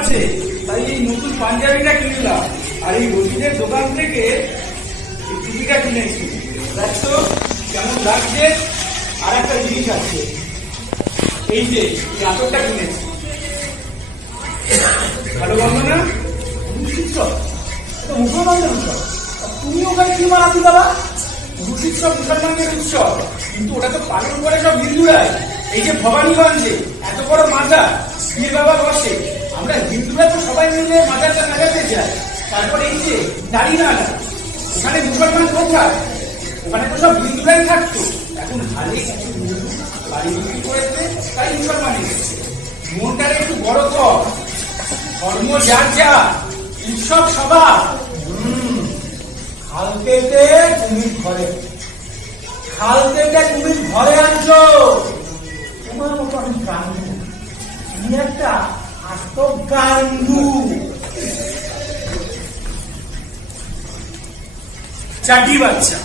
আছে, তাই এই নতুন পাঞ্জাবিটা কিনলাম। আর এই রশিদের দোকান থেকে এই টুপিটা কিনেছি। দেখছো কেমন লাগছে? আর একটা জিনিস আছে, এই যে চাদরটা কিনেছি, ভালো গন্ধ না? মুসলমানদের উৎসব, তুমি ওখানে কি মানাচ্ছ দাদা? উৎসব মুসলমানদের উৎসব, কিন্তু ওটা তো পালন করে সব হিন্দুরাই। এই যে ভবানীগঞ্জে এত বড় মাজার পীর বাবা বসে, আমরা হিন্দুরা তো সবাই মিলে মাজারটা লাগাতে যাই। তারপর এই যে দাঁড়িনালা, ওখানে মুসলমান কোথায়? ওখানে তো সব হিন্দুরাই থাকতো। এখন ভালো কিছু বাড়ি বিক্রি করেছে, তাই মুসলমান এসেছে। মনটাকে একটু বড় কর, ধর্ম যার যা, উৎসব সবার। খাল কেটে কুমির ঘরে, খাল কেটে কুমির ঘরে আনছো। তোমার মতো আমি গান্ধু, তুমি একটা আস্ত গান্ধু। চাটি বাচ্চা।